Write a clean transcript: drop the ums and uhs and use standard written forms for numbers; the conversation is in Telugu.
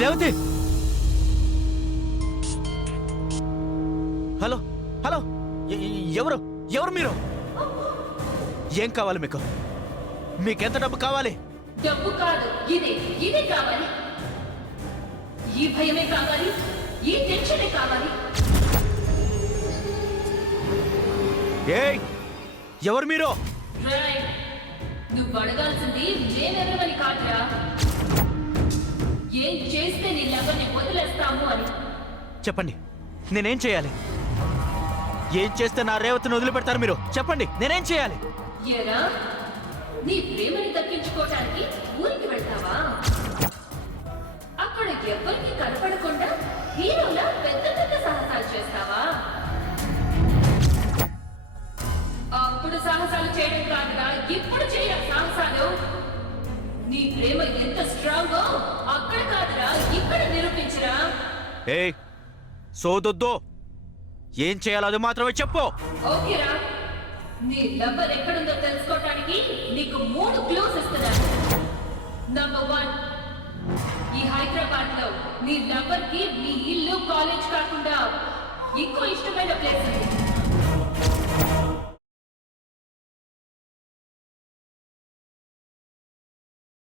రేవతి హలో హలో ఎవరు ఎవరు మీరు? ఏం కావాలి మీకు? మీకెంత డబ్బు కావాలి? డబ్బు కాదు, ఇదే కావాలి. ఈ భయమే కావాలి, ఈ టెన్షనే కావాలి. ఏయ్ ఎవరు మీరు? నువ్వు అడగాల్సింది నేనెవరని కాదురా, ఏం చేస్తే నీ లవర్ని వదిలేస్తాము అని. చెప్పండి, నేనేం చేయాలి? ఏం చేస్తే నా రేవతిని వదిలిపెడతారు మీరు? చెప్పండి, నేనేం చేయాలి? ఏరా, నీ ప్రేమని దక్కించుకోవటానికి ఊరికి వెళ్తావా? అక్కడ ఎవరికి కనపడకుండా హీరోలా పెద్ద పెద్ద సాహసాలు చేస్తావా? అప్పుడు సాహసాలు చేయడం కాదుగా, ఇప్పుడు చేయరా సాహసాలు. నీ ప్రేమ ఎంత స్ట్రాంగో అక్కడ కాదురా, ఇక్కడ నిరూపించరా. ఏయ్ సోదొద్దు, ఏం చేయాలో అది మాత్రమే చెప్పు. ఓకేరా, నీ లవ్వర్ ఎక్కడుందో తెలుసుకోవటానికి నీకు 3 క్లూస్ ఇస్తున్నాను. నంబర్ 1, ఈ హైదరాబాద్ లో నీ లవ్వర్ కి మీ ఇల్లు కాలేజ్ కాకుండా ఇంకో ఇష్టమైన ప్లేస్ ఉంది.